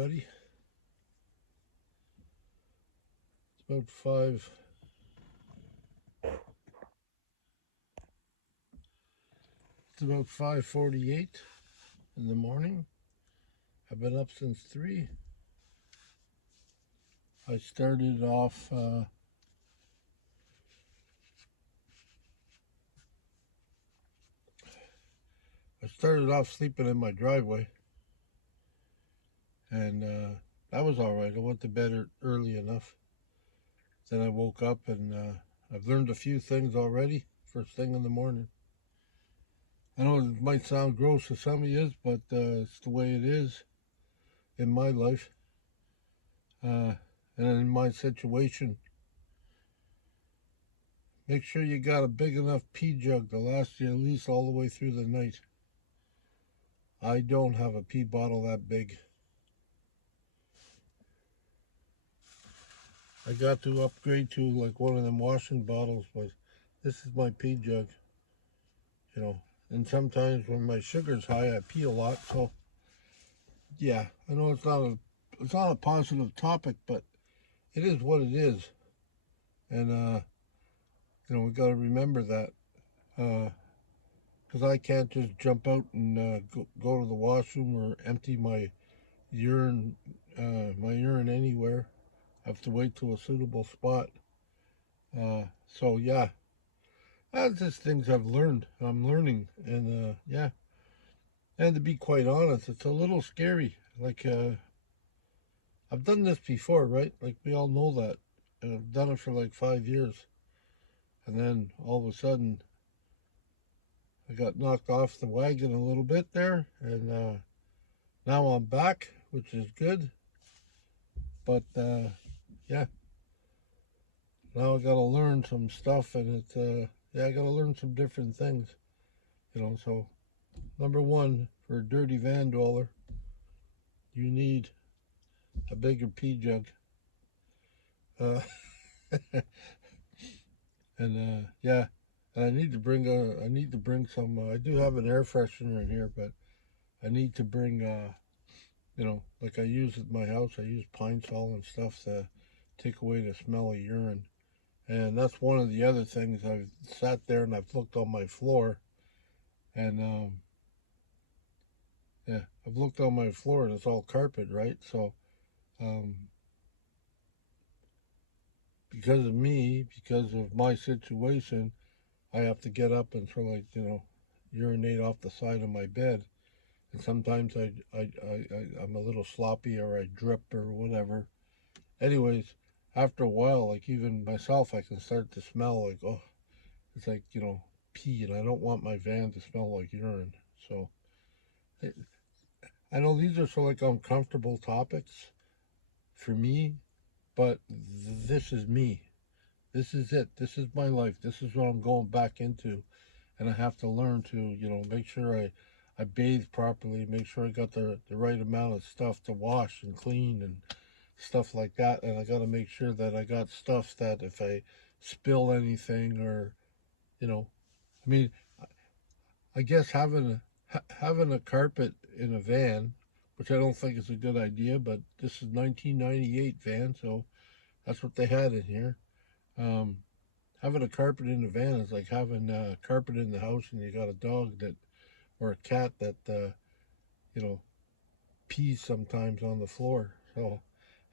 everybody. It's about five. It's about 5:48 in the morning. I've been up since 3. I started off. I started off sleeping in my driveway, and that was all right. I went to bed early enough. Then I woke up, and I've learned a few things already. First thing in the morning. I know it might sound gross to some of you, but it's the way it is in my life, and in my situation. Make sure you got a big enough pee jug to last you at least all the way through the night. I don't have a pee bottle that big. I got to upgrade to like one of them washing bottles, but this is my pee jug, you know. And sometimes when my sugar's high, I pee a lot. So yeah, I know it's not a positive topic, but it is what it is. And we got to remember that. Because I can't just jump out and go to the washroom or empty urine, my urine anywhere. I have to wait till a suitable spot. So yeah, that's just things I've learned. I'm learning, and yeah. And to be quite honest, it's a little scary. Like I've done this before, right? Like we all know that, and I've done it for like 5 years, and then all of a sudden, I got knocked off the wagon a little bit there, and now I'm back, which is good. But yeah, now I got to learn some stuff, and yeah, I got to learn some different things, So number one, for a dirty van dweller, you need a bigger pee jug, uh, and yeah, and I need to bring some. I do have an air freshener in here, but I need to bring like I use at my house. I use pine sol and stuff to take away the smell of urine. And that's one of the other things. I've sat there and I've looked on my floor, and yeah, I've looked on my floor and it's all carpet, right? So, um, because of me, because of my situation, I have to get up and sort of like urinate off the side of my bed, and sometimes I'm a little sloppy or I drip or whatever. Anyways, after a while, like even myself, I can start to smell like, oh, it's like pee, and I don't want my van to smell like urine. So I know these are so like uncomfortable topics for me, but this is me. This is it. This is my life. This is what I'm going back into, and I have to learn to make sure I bathe properly, make sure I got the right amount of stuff to wash and clean and stuff like that, and I got to make sure that I got stuff that if I spill anything or I mean, I guess having a carpet in a van, which I don't think is a good idea, but this is 1998 van, so that's what they had in here. Um, Having a carpet in a van is like having a carpet in the house, and you got a dog that or a cat that you know pees sometimes on the floor. So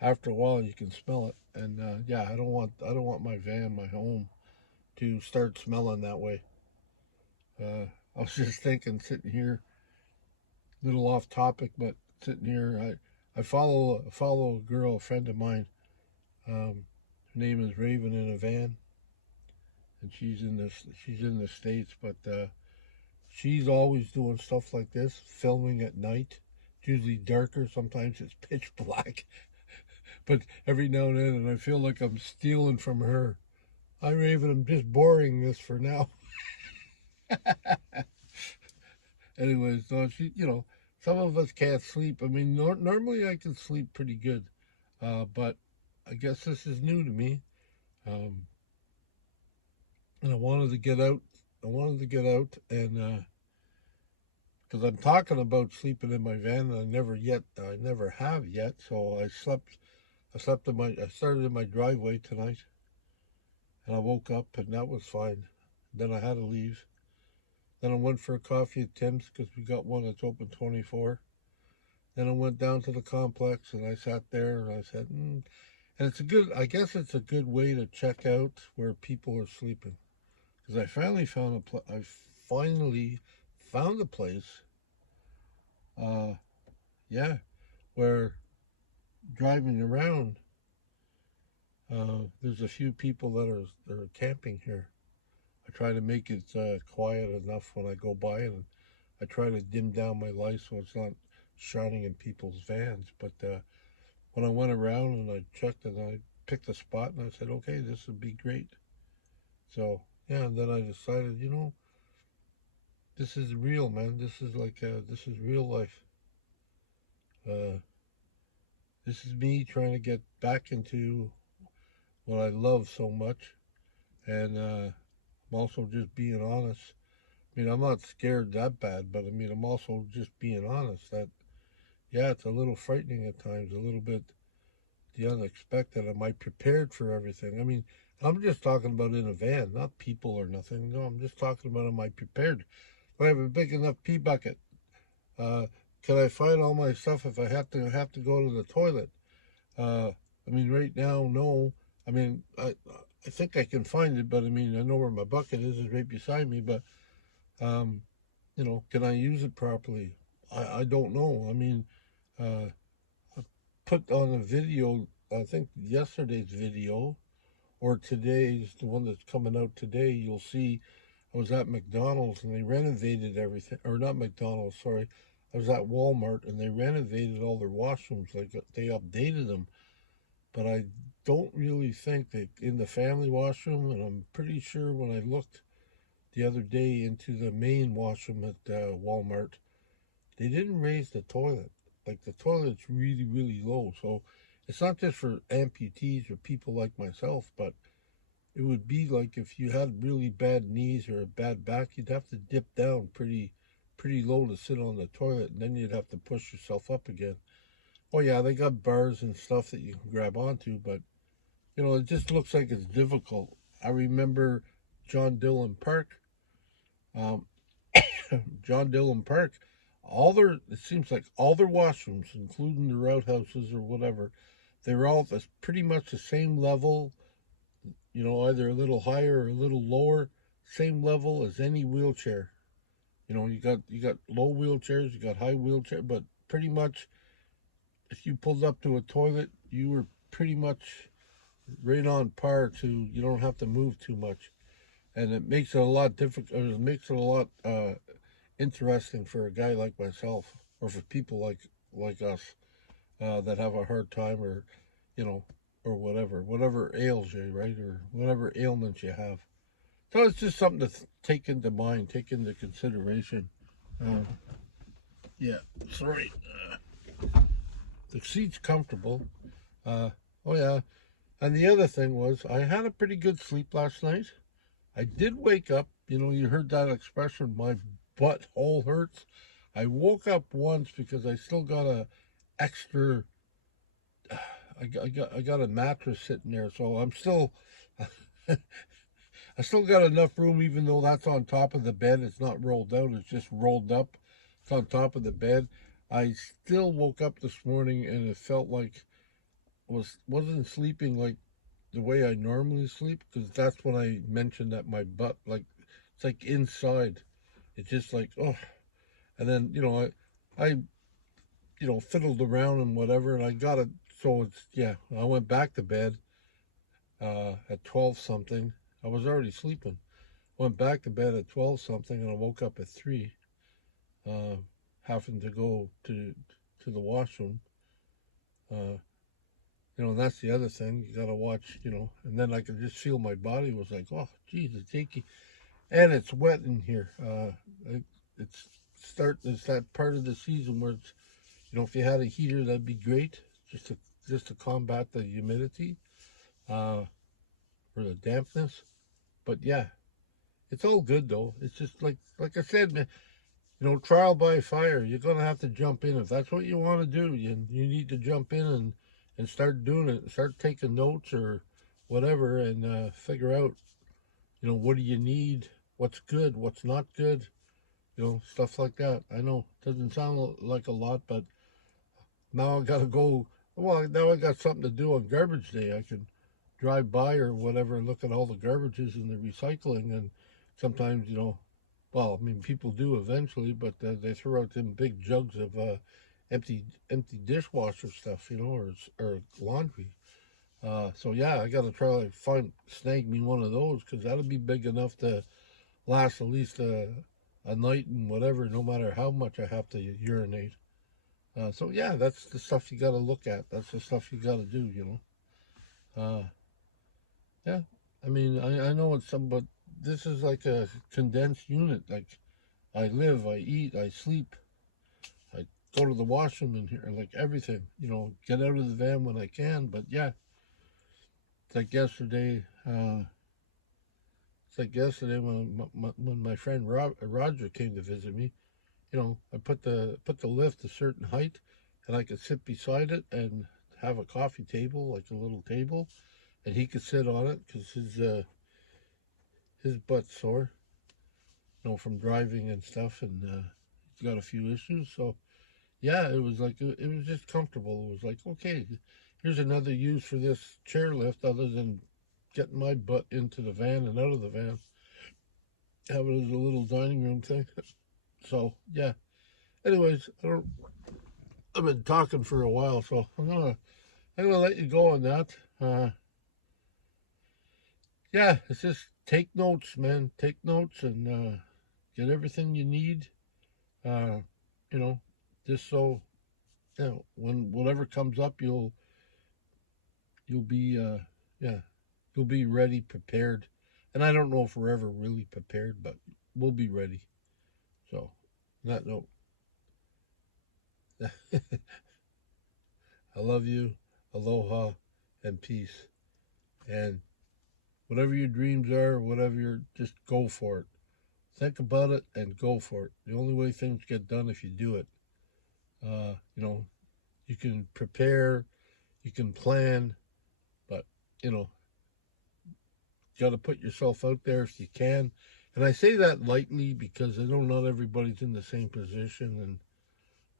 after a while, you can smell it, and yeah, I don't want my van, my home, to start smelling that way. I was just thinking, sitting here, little off topic, but sitting here, I follow a girl, a friend of mine. Her name is Raven in a Van, and she's in the States, but she's always doing stuff like this, filming at night. It's usually darker. Sometimes it's pitch black, but every now and then, and I feel like I'm stealing from her. Hi, Raven. I'm just boring this for now. Anyways, so she, some of us can't sleep. I mean, normally I can sleep pretty good, but I guess this is new to me. Um, and I wanted to get out. I wanted to get out and because I'm talking about sleeping in my van, and I never have yet. So I started in my driveway tonight, and I woke up, and that was fine. Then I had to leave. Then I went for a coffee at Tim's because we got one that's open 24. Then I went down to the complex, and I sat there, and I said, and I guess it's a good way to check out where people are sleeping. Because I finally found a place, uh, yeah, where driving around, there's a few people that are camping here. I try to make it quiet enough when I go by, and I try to dim down my light so it's not shining in people's vans. But when I went around and I checked and I picked a spot and I said, okay, this would be great. So yeah, and then I decided, this is real, man. This is real life. Uh, this is me trying to get back into what I love so much, and I'm also just being honest. I mean, I'm not scared that bad, but I mean, I'm also just being honest that yeah, it's a little frightening at times, a little bit the unexpected. Am I prepared for everything? I mean, I'm just talking about in a van, not people or nothing. No, I'm just talking about am I prepared? Do I have a big enough pee bucket? Uh, can I find all my stuff if I have to go to the toilet? Uh, I mean, right now, no. I mean, I think I can find it, but I mean, I know where my bucket is. It's right beside me. But um, can I use it properly? I don't know. I mean, uh, I put on a video. I think yesterday's video or today's, the one that's coming out today. You'll see I was at McDonald's and they renovated everything, or not McDonald's, sorry. I was at Walmart and they renovated all their washrooms. Like they updated them, but I don't really think that in the family washroom. And I'm pretty sure when I looked the other day into the main washroom at Walmart, they didn't raise the toilet. Like the toilet's really, really low. So it's not just for amputees or people like myself, but it would be like if you had really bad knees or a bad back, you'd have to dip down pretty low to sit on the toilet, and then you'd have to push yourself up again. Oh yeah, they got bars and stuff that you can grab onto, but it just looks like it's difficult. I remember John Dillon Park, um, John Dillon Park. It seems like all their washrooms, including the outhouses or whatever, they were all pretty much the same level. Either a little higher or a little lower, same level as any wheelchair. You got low wheelchairs, you got high wheelchair, but pretty much if you pulled up to a toilet, you were pretty much right on par to you don't have to move too much, and it makes it a lot difficult. It makes it a lot interesting for a guy like myself, or for people like us that have a hard time, or you know, or whatever ails you, right, or whatever ailments you have. So it's just something to take into mind, take into consideration. Uh, yeah, sorry. The seat's comfortable. Uh, oh yeah. And the other thing was, I had a pretty good sleep last night. I did wake up. You heard that expression, my butthole hurts. I woke up once because I still got a extra. I got a mattress sitting there, so I'm still. I still got enough room, even though that's on top of the bed. It's not rolled out. It's just rolled up. It's on top of the bed. I still woke up this morning and it felt like wasn't sleeping like the way I normally sleep, because that's when I mentioned that my butt, like, it's like inside. It's just like, oh. And then, I fiddled around and whatever, and I got it. So yeah, I went back to bed at 12 something. I was already sleeping. Went back to bed at 12 something, and I woke up at 3, uh, having to go to the washroom. Uh, and that's the other thing. You got to watch, and then I could just feel my body was like, oh, geez, it's achy. And it's wet in here. It's it's that part of the season where it's, if you had a heater, that'd be great, just to combat the humidity, uh, or the dampness. But yeah, it's all good though. It's just like I said, man. trial by fire. You're gonna have to jump in if that's what you want to do. You need to jump in and start doing it. Start taking notes or whatever, and figure out what do you need, what's good, what's not good, stuff like that. I know it doesn't sound like a lot, but now I gotta go. Well, now I got something to do on garbage day. I can drive by or whatever and look at all the garbages and the recycling, and sometimes well, I mean, people do eventually, but they throw out them big jugs of empty dishwasher stuff, or laundry. So yeah, I gotta try to snag me one of those because that'll be big enough to last at least a night and whatever, no matter how much I have to urinate. So yeah, that's the stuff you gotta look at. That's the stuff you gotta do. Uh, yeah, I mean, I know it's some, but this is like a condensed unit. Like I live, I eat, I sleep, I go to the washroom in here, like everything. Get out of the van when I can. But yeah, it's like yesterday. It's like yesterday when my friend Roger came to visit me. I put the lift a certain height, and I could sit beside it and have a coffee table, like a little table, and he could sit on it because his butt's sore, from driving and stuff, and he's got a few issues. So yeah, it was like it was just comfortable. It was like, okay, here's another use for this chairlift other than getting my butt into the van and out of the van. Have it as a little dining room thing. So yeah. Anyways, I've been talking for a while, so I'm gonna let you go on that. Yeah, it's just take notes, man. Take notes and get everything you need. Uh, you know, just so when whatever comes up, you'll be yeah, you'll be ready, prepared. And I don't know if we're ever really prepared, but we'll be ready. So, on that note, I love you, aloha, and peace. And whatever your dreams are, whatever just go for it. Think about it and go for it. The only way things get done if you do it. Uh, you know, you can prepare, you can plan, but you know, you got to put yourself out there if you can. And I say that lightly because I know not everybody's in the same position, and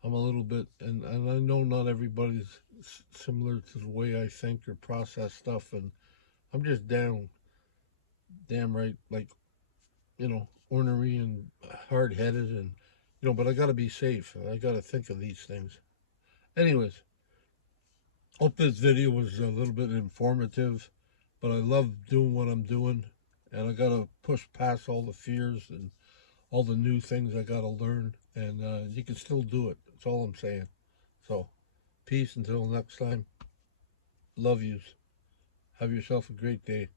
I'm a little bit, and I know not everybody's similar to the way I think or process stuff, and I'm just damn right, like ornery and hard headed, and but I got to be safe. I got to think of these things. Anyways, hope this video was a little bit informative, but I love doing what I'm doing, and I got to push past all the fears and all the new things I got to learn, and you can still do it. That's all I'm saying. So, peace until next time. Love yous. Have yourself a great day.